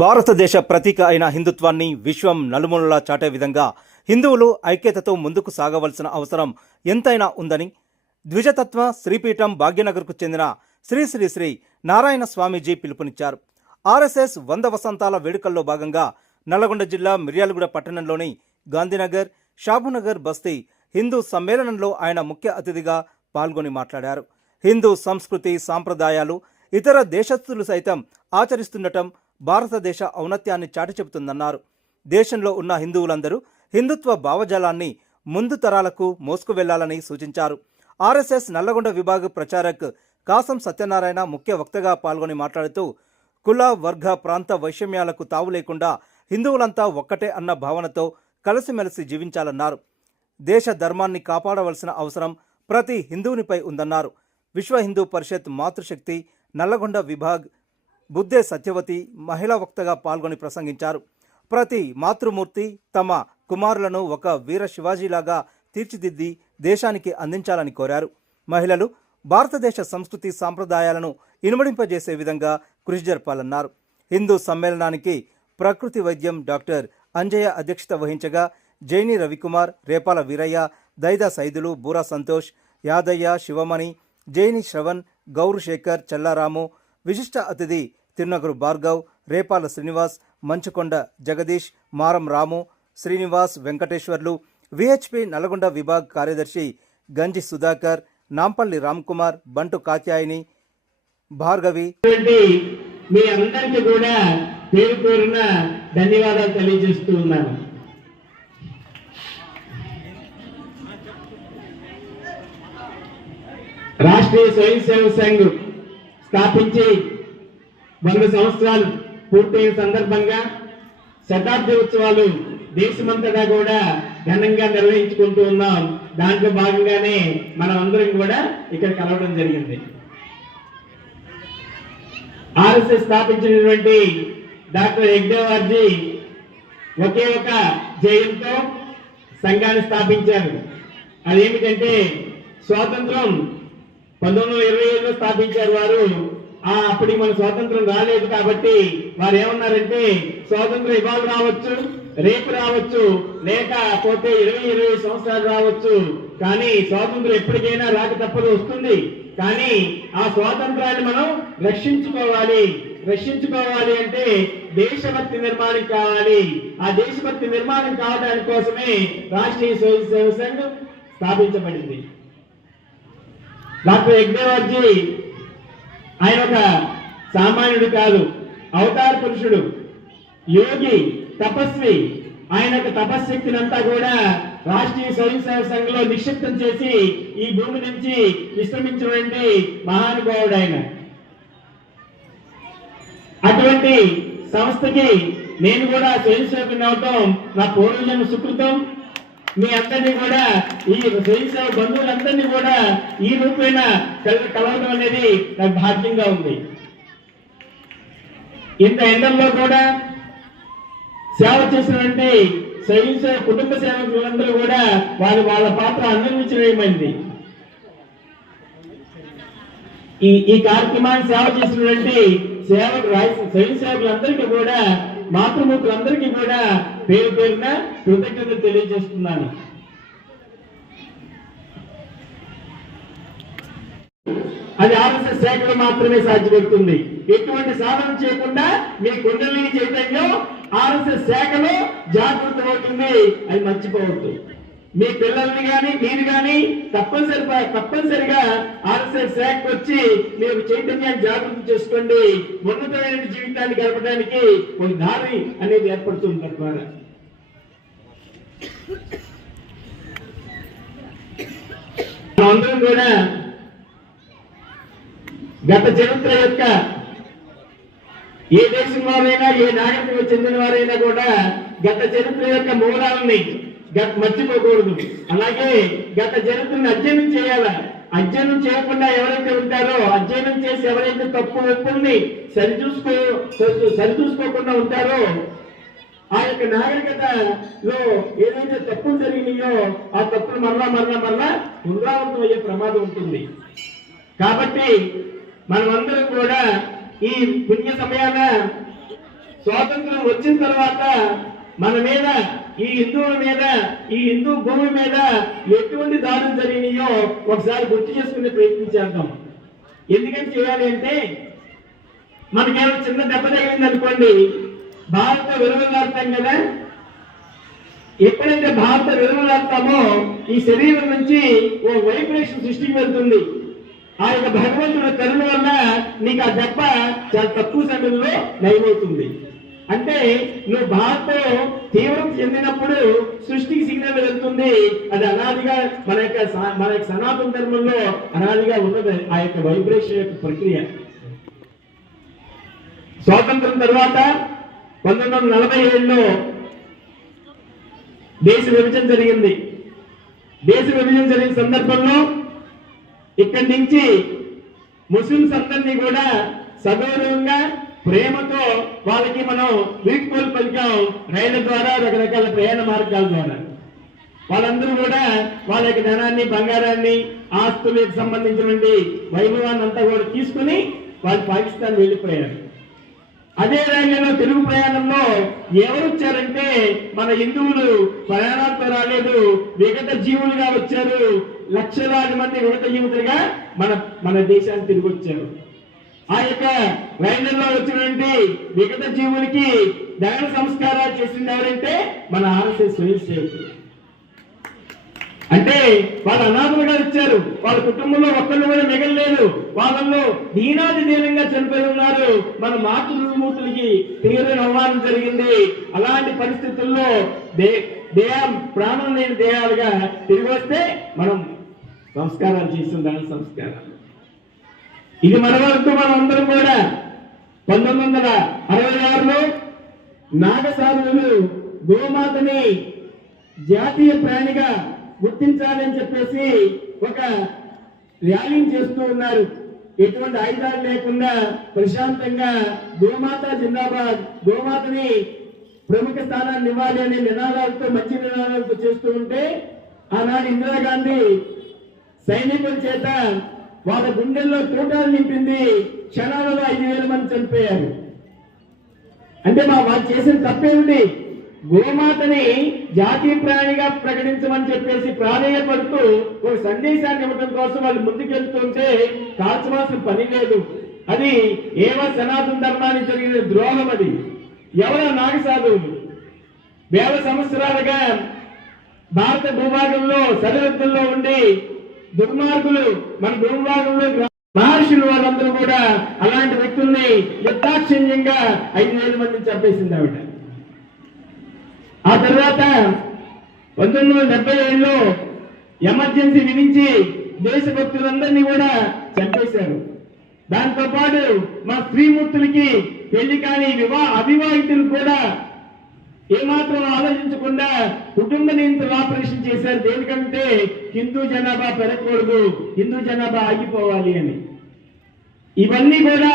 భారతదేశ ప్రతీక అయిన హిందుత్వాన్ని విశ్వం నలుమూలలా చాటే విధంగా హిందువులు ఐక్యతతో ముందుకు సాగవలసిన అవసరం ఎంతైనా ఉందని ద్విజతత్వ శ్రీపీఠం భాగ్యనగర్కు చెందిన శ్రీ శ్రీ శ్రీ నారాయణ స్వామీజీ పిలుపునిచ్చారు. ఆర్ఎస్ఎస్ 100 వసంతాల వేడుకల్లో భాగంగా నల్లగొండ జిల్లా మిర్యాలగూడ పట్టణంలోని గాంధీనగర్, షాబునగర్ బస్తీ హిందూ సమ్మేళనంలో ఆయన ముఖ్య అతిథిగా పాల్గొని మాట్లాడారు. హిందూ సంస్కృతి సాంప్రదాయాలు ఇతర దేశస్థులు సైతం ఆచరిస్తుండటం భారతదేశ ఔన్నత్యాన్ని చాటి చెబుతుందన్నారు. దేశంలో ఉన్న హిందువులందరూ హిందుత్వ భావజాలాన్ని ముందు తరాలకు మోసుకు వెళ్లాలని సూచించారు. ఆర్ఎస్ఎస్ నల్లగొండ విభాగ ప్రచారక్ కాసం సత్యనారాయణ ముఖ్య వక్తగా పాల్గొని మాట్లాడుతూ కుల వర్గ ప్రాంత వైషమ్యాలకు తావు లేకుండా హిందువులంతా ఒక్కటే అన్న భావనతో కలిసిమెలిసి జీవించాలన్నారు. దేశ ధర్మాన్ని కాపాడవలసిన అవసరం ప్రతి హిందువునిపై ఉందన్నారు. విశ్వ హిందూ పరిషత్ మాతృశక్తి నల్లగొండ విభాగ్ బుద్ధే సత్యవతి మహిళా వక్తగా పాల్గొని ప్రసంగించారు. ప్రతి మాతృమూర్తి తమ కుమారులను ఒక వీర శివాజీలాగా తీర్చిదిద్ది దేశానికి అందించాలని కోరారు. మహిళలు భారతదేశ సంస్కృతి సాంప్రదాయాలను ఇనుమడింపజేసే విధంగా కృషి జరపాలన్నారు. హిందూ సమ్మేళనానికి ప్రకృతి వైద్యం డాక్టర్ అంజయ్య అధ్యక్షత వహించగా జైని రవికుమార్, రేపాల వీరయ్య, దైదా సైదులు, బూరా సంతోష్, యాదయ్య, శివమణి, జైని శ్రవణ్, గౌరు శేఖర్, చల్లారాము, విశిష్ట అతిథి తిరునగరు భార్గవ్, రేపాల శ్రీనివాస్, మంచుకొండ జగదీష్, మారం రాము, శ్రీనివాస్, వెంకటేశ్వర్లు, విహెచ్పి నల్గొండ విభాగ్ కార్యదర్శి గంజి సుధాకర్, నాంపల్లి రామ్కుమార్, బంటు కాత్యాయని, భార్గవి మీ అందరికీ కూడా పేరు పేరున ధన్యవాదాలు తెలియజేస్తూ ఉన్నాను. రాష్ట్రీయ స్వయం సేవక్ సంఘ్ స్థాపించి 100 సంవత్సరాలు పూర్తయిన సందర్భంగా శతాబ్ది ఉత్సవాలు దేశమంతటా కూడా ఘనంగా నిర్వహించుకుంటూ ఉన్నాం. దాంట్లో భాగంగానే మనం అందరం కూడా ఇక్కడ కలవడం జరిగింది. ఆర్ఎస్ఎస్ స్థాపించినటువంటి డాక్టర్ హెగ్డేవార్జీ ఒకే ఒక జయంతో సంఘాన్ని స్థాపించారు. అదేమిటంటే స్వాతంత్రం 1927లో స్థాపించారు వారు. అప్పటికి మన స్వాతంత్రం రాలేదు కాబట్టి వారు ఏమన్నారంటే స్వాతంత్రం ఇవాళ రావచ్చు, రేపు రావచ్చు, లేకపోతే 20 సంవత్సరాలు రావచ్చు, కానీ స్వాతంత్రం ఎప్పటికైనా రాక తప్పదు, వస్తుంది. కానీ ఆ స్వాతంత్రాన్ని మనం రక్షించుకోవాలి అంటే దేశభక్తి నిర్మాణం కావాలి. ఆ దేశభక్తి నిర్మాణం కావడానికి కోసమే రాష్ట్రీయ స్వయం సేవక్ సంఘ్ స్థాపించబడింది. డాక్టర్ హెగ్డేవార్జీ ఆయన ఒక సామాన్యుడు కాదు, అవతార పురుషుడు, యోగి, తపస్వి. ఆయన యొక్క తపశ్శక్తిని అంతా కూడా రాష్ట్రీయ స్వయం సేవక్ సంఘంలో నిక్షిప్తం చేసి ఈ భూమి నుంచి విశ్రమించినటువంటి మహానుభావుడు ఆయన. అటువంటి సంస్థకి నేను కూడా స్వయం సేవకుని అవటం నా పూర్వజన్మ సుకృతం. మీ అందరినీ కూడా ఈ స్వయం సేవ బంధువులందరినీ కూడా ఈ రూపేణ కలవడం అనేది నాకు భాగ్యంగా ఉంది. ఇంత ఎండల్లో కూడా సేవ చేసినటువంటి స్వయం సేవ కుటుంబ సేవకులందరూ కూడా వాళ్ళ పాత్ర అందించడమైంది. ఈ కార్యక్రమాన్ని సేవ చేసినటువంటి స్వయం సేవకులందరికీ కూడా, మాతృమూర్తులందరికీ కూడా పేరు పేరున కృతజ్ఞతలు తెలియజేస్తున్నాను. అది ఆర్ఎస్ఎస్ శాఖలో మాత్రమే సాధ్యపడుతుంది. ఎటువంటి సాధన చేయకుండా మీ కుండలిని చైతన్యం ఆర్ఎస్ఎస్ శాఖలో జాగృతం అవుతుంది. అది మర్చిపోవద్దు. మీ పిల్లల్ని కానీ మీరు కానీ తప్పనిసరిగా ఆర్ఎస్ఎస్ శాఖకు వచ్చి మీరు చైతన్యాన్ని జాగృతం చేసుకోండి. ఉన్నతమైన జీవితాన్ని గడపడానికి ఒక దారి అనేది ఏర్పడుతుంది. తద్వారా అందరం కూడా గత చరిత్ర యొక్క ఏ దేశం వారైనా, ఏ నాగరికతకు చెందిన వారైనా కూడా గత చరిత్ర యొక్క మూలాలని మర్చిపోకూడదు. అలాగే గత చరిత్రను అధ్యయనం చేయాలా. అధ్యయనం చేయకుండా ఎవరైతే ఉంటారో, అధ్యయనం చేసి ఎవరైతే తప్పు ఒప్పుల్ని సరిచూసుకోకుండా ఉంటారో, ఆ యొక్క నాగరికతలో ఏదైతే తప్పులు జరిగినాయో ఆ తప్పులు మరలా పునరావృతం అయ్యే ప్రమాదం ఉంటుంది. కాబట్టి మనమందరం కూడా ఈ పుణ్య సమయాన స్వాతంత్రం వచ్చిన తర్వాత మన మీద, ఈ హిందువుల మీద, ఈ హిందూ భూమి మీద ఎటువంటి దాడులు జరిగినాయో ఒకసారి గుర్తు చేసుకునే ప్రయత్నం చేద్దాం. ఎందుకని చేయాలి అంటే, మనకేమో చిన్న దెబ్బ తగిలింది అనుకోండి, భారత విలువలాడతాం కదా. ఎప్పుడైతే భారత విలువలాడతామో ఈ శరీరం నుంచి ఓ వైబ్రేషన్ సృష్టికి వెళ్తుంది. ఆ యొక్క భగవంతుడి కరుణ వల్ల నీకు ఆ దెబ్బ చాలా తక్కువ సమయంలో నయమవుతుంది. అంటే నువ్వు భారత్లో తీవ్రత చెందినప్పుడు సృష్టికి సిగ్నల్ వెళ్తుంది. అది అనాదిగా మన యొక్క సనాతన ధర్మంలో అనాదిగా ఉన్నది ఆ యొక్క వైబ్రేషన్ యొక్క ప్రక్రియ. స్వాతంత్రం తర్వాత 1947లో దేశ విభజన జరిగింది. దేశ విభజన జరిగిన సందర్భంలో ఇక్కడి నుంచి ముస్లింస్ అందరినీ కూడా సగౌరవంగా ప్రేమతో వాళ్ళకి మనం వీడ్కోలు పలికాం. రైళ్ల ద్వారా, రకరకాల ప్రయాణ మార్గాల ద్వారా వాళ్ళందరూ కూడా వాళ్ళ యొక్క ధనాన్ని, బంగారాన్ని, ఆస్తులకు సంబంధించినటువంటి వైభవాన్ని అంతా కూడా తీసుకుని వాళ్ళు పాకిస్తాన్ వెళ్ళిపోయారు. అదే రైళ్లలో తెలుగు ప్రయాణంలో ఎవరు వచ్చారంటే మన హిందువులు ప్రయాణాలతో రాలేదు, విగత జీవులుగా వచ్చారు. లక్షలాది మంది విగత జీవులుగా మన దేశానికి తిరిగి వచ్చారు. ఆ యొక్క రైళ్లలో వచ్చినటువంటి విగత జీవులకి దహన సంస్కారాలు చేసింది ఎవరంటే మన ఆర్ఎస్ఎస్ స్వయం సేవకులు. అంటే వాళ్ళు అనాథలుగా ఇచ్చారు. వాళ్ళ కుటుంబంలో ఒక్కళ్ళు కూడా మిగలలేదు. వాళ్ళల్లో దీనాది దీనంగా చనిపోయి ఉన్నారు. మన మాతృమూర్తులకి తీవ్రమైన అవమానం జరిగింది. అలాంటి పరిస్థితుల్లో దేహం ప్రాణం లేని దేహాలుగా తిరిగి వస్తే మనం సంస్కారాలు చేసిన దాని సంస్కారాలు. ఇది మన వరకు మనం అందరం కూడా 1966లో నాగసాధువులు గోమాతని జాతీయ ప్రాణిగా గుర్తించాలని చెప్పేసి ఒక ర్యాలీని చేస్తూ ఉన్నారు. ఎటువంటి ఆయుధాలు లేకుండా ప్రశాంతంగా గోమాత జిందాబాద్, గోమాతని ప్రముఖ స్థానాన్ని ఇవ్వాలి అనే నినాదాలతో, మంచి నినాదాలతో చేస్తూ ఉంటే ఆనాడు ఇందిరాగాంధీ సైనికుల చేత వాళ్ళ గుండెల్లో తూటాలు నింపింది. క్షణాలలో 5,000 మంది చనిపోయారు. అంటే వాళ్ళు చేసిన తప్పేమిటి? గోమాతని జాతీయ ప్రాణిగా ప్రకటించమని చెప్పేసి ప్రాధేయపడుతూ ఒక సందేశాన్ని ఇవ్వడం కోసం వాళ్ళు ముందుకెళ్తుంటే కాల్చవలసిన పని లేదు. అది ఏవో సనాతన ధర్మానికి జరిగిన ద్రోహం. అది ఎవరో నాగసాధువులు వేల సంవత్సరాలుగా భారత భూభాగంలో సరిహద్దుల్లో ఉండి దుర్మార్గులు మన భూభాగంలో మహర్షులు వాళ్ళందరూ కూడా అలాంటి వ్యక్తుల్ని నిర్దాక్షిణ్యంగా 5,000 మందిని చంపేసింది ఆవిడ. ఆ తర్వాత 1977లో ఎమర్జెన్సీ విధించి దేశభక్తులందరినీ కూడా చంపేశారు. దాంతో పాటు మా స్త్రీమూర్తులకి పెళ్లి కాని అవివాహితులు కూడా ఏమాత్రం ఆలోచించకుండా కుటుంబ నియంత్రణ ఆపరేషన్ చేశారు. దేనికంటే హిందూ జనాభా పెరగకూడదు, హిందూ జనాభా ఆగిపోవాలి అని. ఇవన్నీ కూడా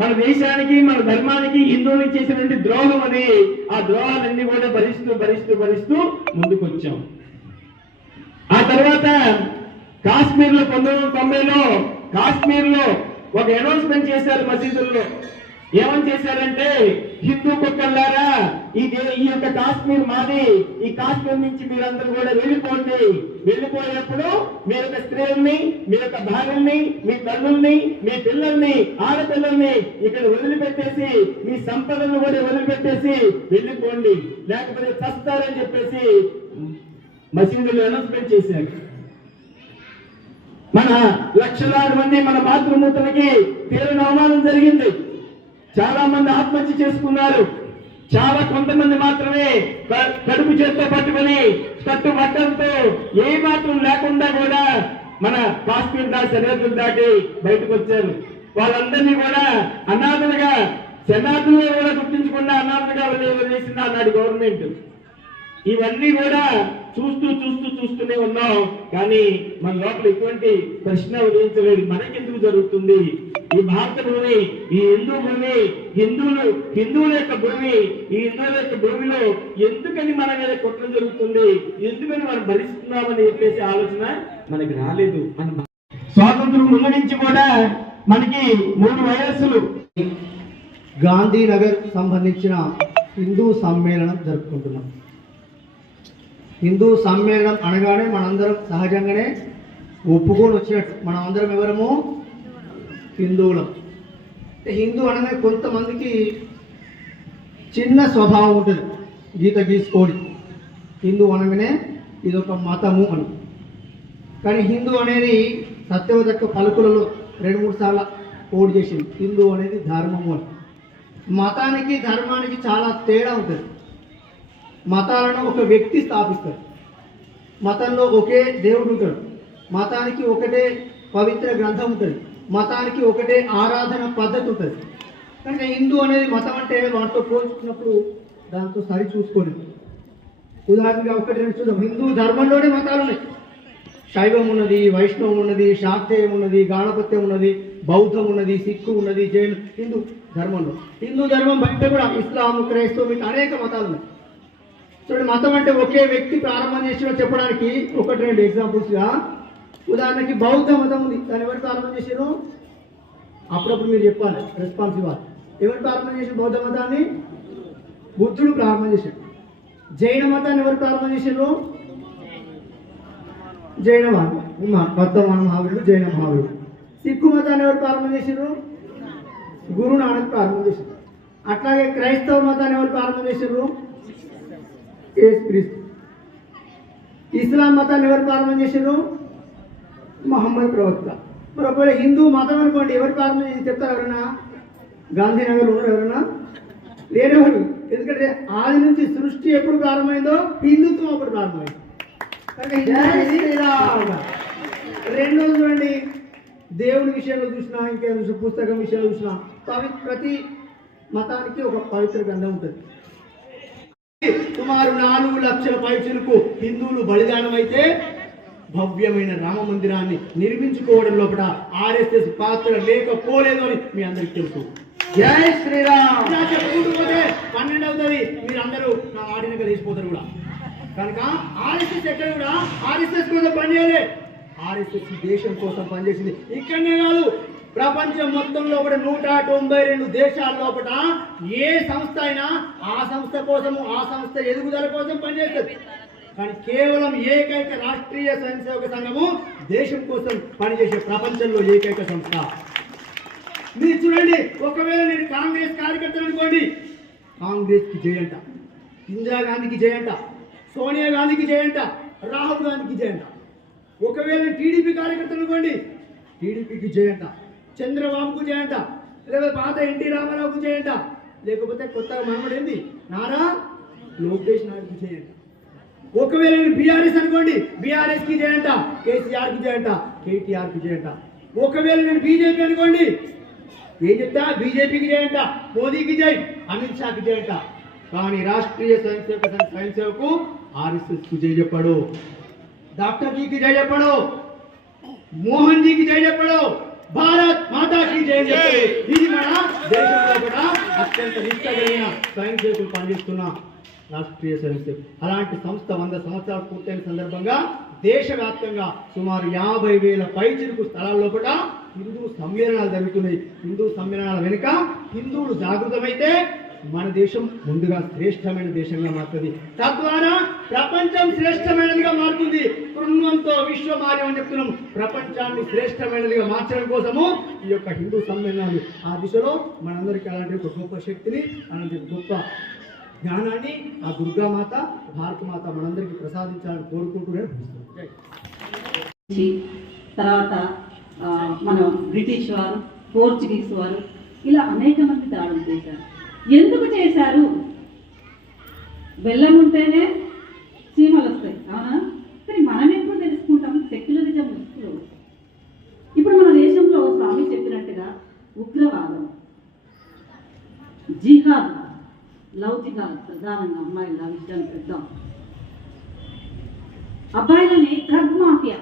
మన దేశానికి, మన ధర్మానికి, హిందువులకి చేసినటువంటి ద్రోహం. అది ఆ ద్రోహాలన్నీ కూడా భరిస్తూ భరిస్తూ భరిస్తూ ముందుకు వచ్చాం. ఆ తర్వాత కాశ్మీర్ లో 1990లో కాశ్మీర్ లో ఒక అనౌన్స్మెంట్ చేశారు మసీదుల్లో. ఏమని చేశారంటే, హిందూ కుక్కల్లారా, ఈ యొక్క కాశ్మీర్ మాది, ఈ కాశ్మీర్ నుంచి మీరందరూ కూడా వెళ్ళిపోండి. వెళ్ళిపోయేప్పుడు మీ యొక్క స్త్రీల్ని, మీ యొక్క భార్యల్ని, మీ తల్లుల్ని, మీ పిల్లల్ని, ఆడపిల్లల్ని ఇక్కడ వదిలిపెట్టేసి, మీ సంపదలను కూడా వదిలిపెట్టేసి వెళ్ళిపోండి, లేకపోతే చస్తారని చెప్పేసి మసీదులు అనౌన్స్మెంట్ చేశారు. మన లక్షలాది మంది మన మాతృమూర్తులకి తీవ్ర అవమానం జరిగింది. చాలా మంది ఆత్మహత్య చేసుకున్నారు. చాలా కొంతమంది మాత్రమే కడుపు చేత్తో పట్టుకుని కట్టుబట్టలతో ఏ మాత్రం లేకుండా కూడా మన కాశ్మీర్ దాటి సరిహద్దులు దాటి బయటకు వచ్చారు. వాళ్ళందరినీ కూడా అనాథలుగా, శరణార్థులుగా కూడా గుర్తించకుండా అనాథలుగా వదిలేసింది ఆనాడు గవర్నమెంట్. ఇవన్నీ కూడా చూస్తూనే ఉన్నాం. కానీ మన లోపల ఎటువంటి ప్రశ్న ఉదయించలేదు. మనకెందుకు జరుగుతుంది? ఈ భారత భూమి, ఈ హిందూ భూమి, హిందువుల యొక్క భూమి, ఈ హిందువుల యొక్క భూమిలో ఎందుకని మన మీద కుట్ర జరుగుతుంది, ఎందుకని మనం భరిస్తున్నామని చెప్పేసి ఆలోచన మనకి రాలేదు అని. స్వాతంత్రం ముందు నుంచి కూడా మనకి 3 వైరస్సులు గాంధీనగర్ సంబంధించిన హిందూ సమ్మేళనం జరుపుకుంటున్నాం. హిందూ సమ్మేళనం అనగానే మనందరం సహజంగానే ఒప్పుకొని వచ్చినట్టు మనమందరం ఎవరము హిందువులం. హిందూ అనగానే కొంతమందికి చిన్న స్వభావం ఉంటుంది, గీత గీసుకోడి హిందూ అనగానే ఇదొక మతము అని. కానీ హిందూ అనేది సత్యవతక్క పలుకులలో 2-3 సార్లు పోటీ చేసింది. హిందూ అనేది ధర్మము అని. మతానికి ధర్మానికి చాలా తేడా ఉంటుంది. మతాలను ఒక వ్యక్తి స్థాపిస్తాడు, మతంలో ఒకే దేవుడు ఉంటాడు, మతానికి ఒకటే పవిత్ర గ్రంథం ఉంటుంది, మతానికి ఒకటే ఆరాధన పద్ధతి ఉంటుంది. కనుక హిందూ అనేది మతం అంటే వాటితో పోల్చుకున్నప్పుడు దాంతో సరి చూసుకోండి. ఉదాహరణగా ఒకటి రెండు చూద్దాం. హిందూ ధర్మంలోనే మతాలు ఉన్నాయి. శైవం ఉన్నది, వైష్ణవం ఉన్నది, శాక్తేయం ఉన్నది, గాణపత్యం ఉన్నది, బౌద్ధం ఉన్నది, సిక్కు ఉన్నది, జైన్. హిందూ ధర్మంలో, హిందూ ధర్మం బయట కూడా ఇస్లాం, క్రైస్తవం, ఇట్లా అనేక మతాలు ఉన్నాయి. చూడండి, మతం అంటే ఒకే వ్యక్తి ప్రారంభం చేసిన చెప్పడానికి 1-2 ఎగ్జాంపుల్స్గా. ఉదాహరణకి బౌద్ధ మతం ఉంది, దాన్ని ఎవరు ప్రారంభం చేశారు? అప్పుడప్పుడు మీరు చెప్పాలి, రెస్పాన్స్ ఇవ్వాలి. ఎవరు ప్రారంభం చేసిన బౌద్ధ మతాన్ని? బుద్ధుడు ప్రారంభం చేశాడు. జైన మతాన్ని ఎవరు ప్రారంభం చేశారు? జైన వర్ధమాన మహావీరుడు, జైన మహావీరుడు. సిక్కు మతాన్ని ఎవరు ప్రారంభం చేశారు? గురు నానక్ ప్రారంభం చేశారు. అట్లాగే క్రైస్తవ మతాన్ని ఎవరు ప్రారంభం చేశారు? యేసుక్రీస్తు. ఇస్లాం మతాన్ని ఎవరు ప్రారంభం చేశారు? మహమ్మద్ ప్రవక్త. మరి ఒకవేళ హిందూ మతం అనుకోండి, ఎవరు ప్రారంభం చేసి చెప్తారు? ఎవరైనా గాంధీనగర్లో ఉన్నారు? ఎవరైనా లేనివారు. ఎందుకంటే ఆది నుంచి సృష్టి ఎప్పుడు ప్రారంభమైందో హిందుత్వం అప్పుడు ప్రారంభమైంది. రెండోది చూడండి, దేవుని విషయంలో చూసినా, ఇంకేం పుస్తకం విషయంలో చూసినా, ప్రతి మతానికి ఒక పవిత్ర గ్రంథం ఉంటుంది. సుమారు 4 లక్షల పైచిలకు హిందువులు బలిదానం అయితే భవ్యమైన రామ మందిరాన్ని నిర్మించుకోవడం లోపల ఆర్ఎస్ఎస్ పాత్ర లేకపోలేదు అని మీ అందరికి తెలుసు. జై శ్రీరామ్. చెప్పుకుంటూ 12 అవుతుంది, మీరు అందరూ నా ఆడినగా లేచిపోతారు కూడా. కనుక ఆర్ఎస్ఎస్ ఎక్కడ కూడా ఆర్ఎస్ఎస్ కోసం పనిచేయలే. ఆర్ఎస్ఎస్ దేశం కోసం పనిచేసింది. ఇక్కడనే కాదు, ప్రపంచం మొత్తంలో కూడా 192 దేశాల లోపల ఏ సంస్థ అయినా ఆ సంస్థ కోసము, ఆ సంస్థ ఎదుగుదల కోసం పనిచేస్తుంది. కానీ కేవలం ఏకైక రాష్ట్రీయ స్వయం సేవక సంఘము దేశం కోసం పనిచేసే ప్రపంచంలో ఏకైక సంస్థ. మీరు చూడండి, ఒకవేళ నేను కాంగ్రెస్ కార్యకర్తలు అనుకోండి, కాంగ్రెస్కి జయంట, ఇందిరాగాంధీకి జయంట, సోనియా గాంధీకి జయంట, రాహుల్ గాంధీకి జయంట. ఒకవేళ టీడీపీ కార్యకర్తలు అనుకోండి, టీడీపీకి జయంట, చంద్రబాబుకు జయంట, లేకపోతే పాత ఎన్టీ రామారావుకు జయంట, లేకపోతే కొత్తగా మనమడేంది నారా లోకేష్ నాయుడుకి జయంట. ఒకవేళ నేను బీఆర్ఎస్ అనుకోండి, బీఆర్ఎస్కి జయంట, కేసీఆర్కి జయంట, కేటీఆర్కి జయంట. ఒకవేళ నేను బీజేపీ అనుకోండి, ఏం చెప్తా? బీజేపీకి జయంట, మోదీకి జై, అమిత్ షాకి జయంట. కానీ రాష్ట్రీయ స్వయం సేవకు ఆర్ఎస్ఎస్కి జై చెప్పాడు, డాక్టర్ జీకి జై చెప్పాడు, మోహన్ జీకి జై చెప్పాడు, భారత్ మాతాకి జై చెప్పాడు. ఇది మన దేశంలో కూడా అత్యంత నిష్ట కలిగిన స్వయం సేవకులు పనిచేస్తున్న రాష్ట్రీయ స్వయం సేవకు. అలాంటి సంస్థ 100 సంవత్సరాలు పూర్తయిన సందర్భంగా దేశవ్యాప్తంగా సుమారు 50,000 పైచిలుకు స్థలాల లోపల హిందూ సమ్మేళనాలు జరుగుతున్నాయి. హిందూ సమ్మేళనాల వెనుక హిందువులు జాగృతమైతే మన దేశం ముందుగా శ్రేష్టమైన దేశంగా మారుతుంది. తద్వారా ప్రపంచం శ్రేష్టమైనదిగా మారుతుంది. కృణ్వంతో విశ్వమార్యం అని చెప్తున్నాం. ప్రపంచాన్ని శ్రేష్టమైనదిగా మార్చడం కోసము ఈ యొక్క హిందూ సమ్మేళనాలు ఆ దిశలో మనందరికీ అలాంటి ఒక గొప్ప శక్తిని, అలాంటి గొప్ప జ్ఞానాన్ని ఆ దుర్గామాత, భారతమాత మనందరికీ ప్రసాదించాలని కోరుకుంటూనే తర్వాత మన బ్రిటిష్ వారు, పోర్చుగీస్ వారు ఇలా అనేక మంది దాడులు చేశారు. ఎందుకు చేశారు? బెల్లం ఉంటేనే చీమలు వస్తాయి, అవునా? కానీ మనం ఎప్పుడు తెలుసుకుంటాం సెక్యులరిజం వస్తువు. ఇప్పుడు మన దేశంలో స్వామి చెప్పినట్టుగా ఉగ్రవాదం, జిహాద్, లవ్ జిహాద్ ప్రధానంగా అమ్మాయిల విషయాన్ని పెద్దాం. అబ్బాయిలని డ్రగ్ మాఫియా,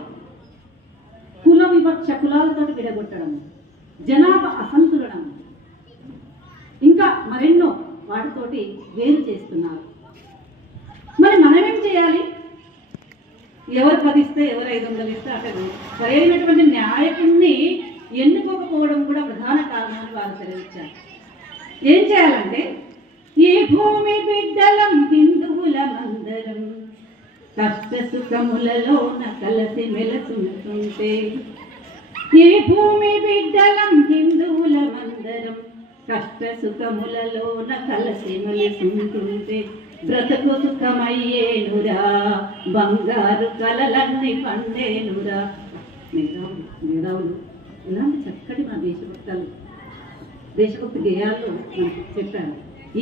కుల వివక్ష, కులాలతో విడగొట్టడం, జనాభా అసంతులనం, ఇంకా మరెన్నో వాటితోటి వేరు చేస్తున్నారు. మరి మనమేం చేయాలి? ఎవరు 10 ఇస్తే, ఎవరు 500 ఇస్తే అసలు సరైనటువంటి నాయకుడిని ఎన్నుకోకపోవడం కూడా ప్రధాన కారణాన్ని వారు తెలియజేశారు. ఏం చేయాలంటే ఈ భూమి బిడ్డలం హిందువులమందరం కష్ట సుఖములలోన కలసి మెలసుంటుంటే ఈ భూమి బిడ్డలం హిందువులమందరం కష్ట సుఖములలోన కలసి మెలసుంటుంటే బ్రతుకు సుఖమయ్యేనురా బంగారు కలలన్నీ పండేనురా. మేధావులు ఇలాంటి చక్కటి మన దేశభక్తి గేయాల్లో మనకు చెప్పారు.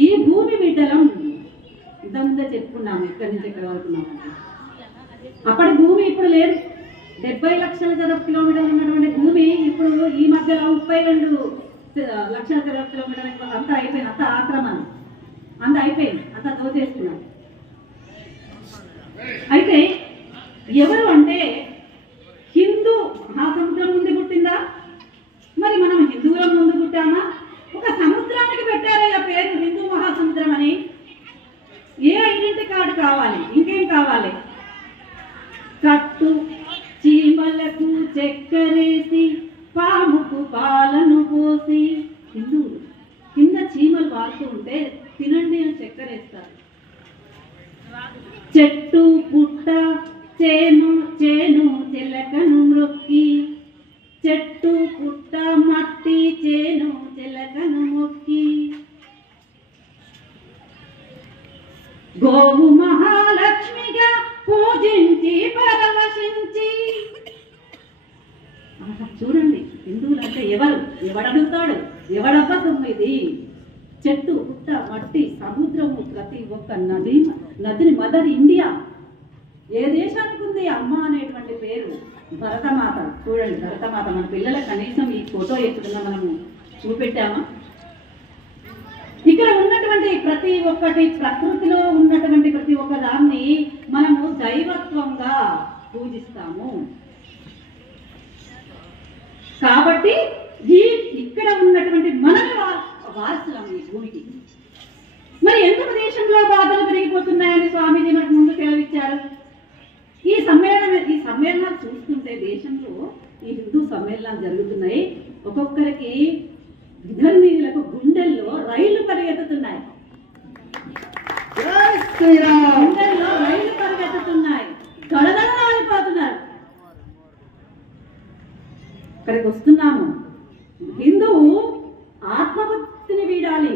ఈ భూమి బిడ్డలం ఇంతకుముందే చెప్పుకున్నాము, ఎక్కడి నుంచి ఎక్కడ వరకున్నామంటే అప్పటి భూమి ఇప్పుడు లేదు. 70 లక్షల చదరపు కిలోమీటర్లు ఉన్నటువంటి భూమి ఇప్పుడు ఈ మధ్యలో 32 లక్షల చదరపు కిలోమీటర్లు అంతా అయిపోయింది. అంత ఆక్రమణ అంత అయిపోయింది, అంత దోచేస్తున్నాం. అయితే ఎవరు అంటే హిందూ మహాసముద్రం ముందు పుట్టిందా, మరి మనం హిందువుల ముందు పుట్టామా? ఒక సముద్రానికి పెట్టారయ్యా పేరు హిందూ మహాసముద్రం అని. ఏ ఐడెంటిటీ కార్డు కావాలి, ఇంకేం కావాలి? కట్టు చీమలకు చక్కెరేసి పాముకు పాలను పోసి హిందువులు కింద చీమలు వాడుతూ ఉంటే తినండి అని చక్కెరేస్తారు. చెట్టు పుట్ట చేను చెలకను మొక్కి చెట్టు పుట్ట మట్టి చేను చెలకను మొక్కి గోవు మహాలక్ష్మిగా పూజించి పరవశించి. చూడండి హిందువులు అంటే ఎవడడుగుతాడు? ఎవడబ్బా ఇది? చెట్టు పుట్ట మట్టి సముద్రము, ప్రతి ఒక్క నదిని మదర్ ఇండియా. ఏ దేశానికి ఉంది అమ్మ అనేటువంటి పేరు? భరతమాత. చూడండి భరతమాత. మన పిల్లలకు కనీసం ఈ ఫోటో ఎప్పుడన్నా మనము చూపెట్టామా? ఇక్కడ ఉన్నటువంటి ప్రతి ఒక్కటి, ప్రకృతిలో ఉన్నటువంటి ప్రతి ఒక్క దాన్ని మనము దైవత్వంగా పూజిస్తాము. కాబట్టి ఇక్కడ ఉన్నటువంటి మనమే వారసులం ఈ భూమికి. మరి ఎందుకు దేశంలో బాధలు పెరిగిపోతున్నాయని స్వామీజీ మనకు ముందు సెలవిచ్చారు. ఈ సమ్మేళనాలు చూస్తుంటే దేశంలో ఈ హిందూ సమ్మేళనాలు జరుగుతున్నాయి. ఒక్కొక్కరికి విధర్మీయులకు గుండెల్లో రైళ్లు పరిగెత్తుతున్నాయి. గుండెల్లో రైళ్లు పరిగెత్తుతున్నాయి, గడగడలాడిపోతున్నారు. ఇక్కడికి వస్తున్నాము. హిందువు ఆత్మభక్తిని వీడాలి,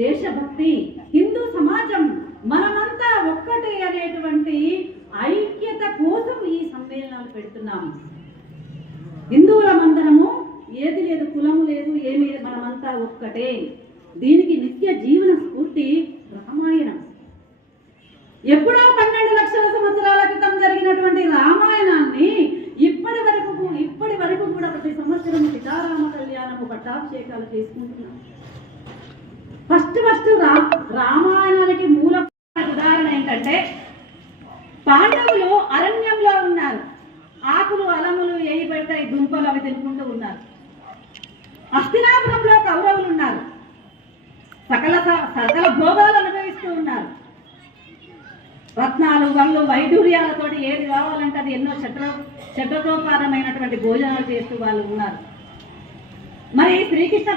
దేశభక్తి, హిందూ సమాజం మనమంతా ఒక్కటే అనేటువంటి ఐక్యత కోసం ఈ సమ్మేళనాలు పెడుతున్నాము. హిందువులమందరము ఏది లేదు, కులము లేదు, ఏమీ లేదు, మనమంతా ఒక్కటే. దీనికి నిత్య జీవన స్ఫూర్తి రామాయణం. ఎప్పుడో 12 లక్షల సంవత్సరాల క్రితం జరిగినటువంటి రామాయణాన్ని ఇప్పటి వరకు కూడా ప్రతి సంవత్సరం సీతారామ కళ్యాణము పట్టాభిషేకాలు చేసుకుంటున్నాం. ఫస్ట్ రామాయణానికి మూల ఉదాహరణ ఏంటంటే, పాండవులు అరణ్యంలో ఉన్నారు. ఆకులు అలములు ఏవి పెడతాయి, దుంపలు అవి తినుకుంటూ ఉన్నారు. హస్తినాపురంలో కౌరవులు ఉన్నారు, సకల భోగాలు అనుభవిస్తూ ఉన్నారు. రత్నాలు వల్లు వైడూర్యాలతోటి ఏది కావాలంటే అది ఎన్నో షడ్రకోపారమైనటువంటి భోజనాలు చేస్తూ వాళ్ళు ఉన్నారు. మరి శ్రీకృష్ణ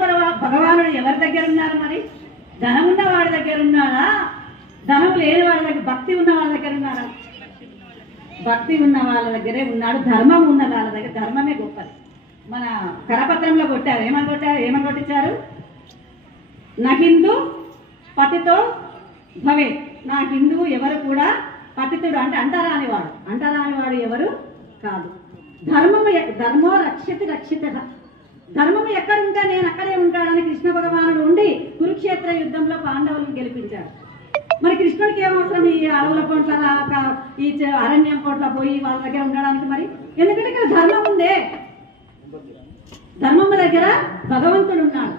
భగవానుడు ఎవరి దగ్గర ఉన్నారు? మరి ధనం ఉన్న వాడి దగ్గర ఉన్నాడా? ధనం లేని వాళ్ళ దగ్గర, భక్తి ఉన్న వాళ్ళ దగ్గర ఉన్నారా? భక్తి ఉన్న వాళ్ళ దగ్గరే ఉన్నాడు. ధర్మం ఉన్న వాళ్ళ దగ్గర, ధర్మమే గొప్పది. మన కరపత్రంలో కొట్టారు, ఏమని కొట్టించారు? నా హిందూ పతితో భవే. నా హిందువు ఎవరు కూడా పతితుడు అంటే అంటరానివాడు ఎవరు కాదు. ధర్మో రక్షిత. ధర్మము ఎక్కడ ఉంటే నేను అక్కడే ఉంటాడని కృష్ణ భగవానుడు ఉండి కురుక్షేత్ర యుద్ధంలో పాండవులను గెలిపించాడు. మరి కృష్ణుడికి ఏమవసరం ఈ అడవుల పొట్ల ఈ అరణ్యం పొట్ల పోయి వాళ్ళ దగ్గర ఉండడానికి? మరి ఎందుకంటే ఇక్కడ ధర్మం ఉందే. ధర్మం దగ్గర భగవంతుడు ఉన్నాడు.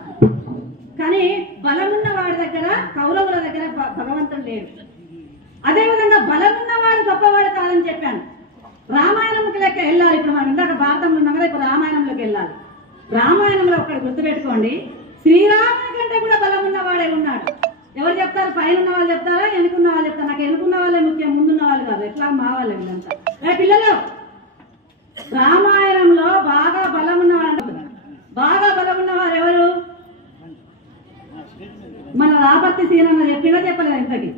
కానీ బలమున్న వాడి దగ్గర, కౌరవుల దగ్గర భగవంతుడు లేడు. అదేవిధంగా బలమున్నవాడు గొప్పవాడు కాదని చెప్పాను. రామాయణంకి లెక్క వెళ్ళాలి. ఇప్పుడు మనం ఇందాక భారతంలో ఉన్నాం కదా, ఇప్పుడు రామాయణంలోకి వెళ్ళాలి. రామాయణంలో ఒకటి గుర్తుపెట్టుకోండి, శ్రీరాముని కంటే కూడా బలమున్న వాడే ఉన్నాడు. ఎవరు చెప్తారు? పైన ఉన్న వాళ్ళు చెప్తారా, వెనుకున్న వాళ్ళు చెప్తారు? నాకు వెనుకున్న వాళ్ళే ముఖ్యం, ముందున్న వాళ్ళు కాదు. ఎట్లా మా వాళ్ళు వీళ్ళంతా. పిల్లలు, రామాయణంలో బాగా బలమున్నవాడు ఎవరు? మన రాపత్తి సీనన్న చెప్పినా చెప్పలేదు ఇంతకి.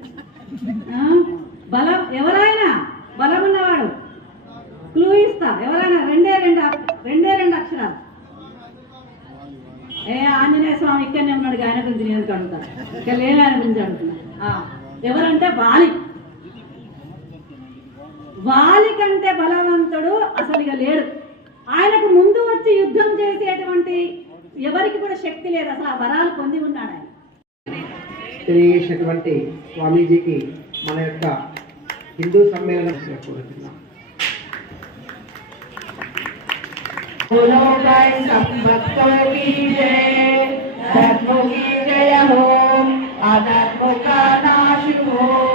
బలం ఎవరైనా బలం ఉన్నవాడు క్లూ ఇస్తా, ఎవరైనా రెండే రెండు అక్షరాలు. ఆంజనేయ స్వామి ఇక్కడనే ఉన్నాడు, ఆయన గురించి నేను అడుగుతా, ఇక్కడ లేని ఆయన గురించి అడుగుతున్నా. ఎవరంటే వాలి కంటే బలవంతుడు అసలు ఇక లేడు. ఆయనకు ముందు వచ్చి యుద్ధం చేసేటువంటి ఎవరికి కూడా శక్తి లేదు, అసలు ఆ వరాలు పొంది ఉన్నాడు ఆయన. తెలియజేసినటువంటి స్వామీజీకి మన యొక్క హిందూ సమ్మేళనం కోరుతున్నాం. जय हो अधर्म का नाश हो।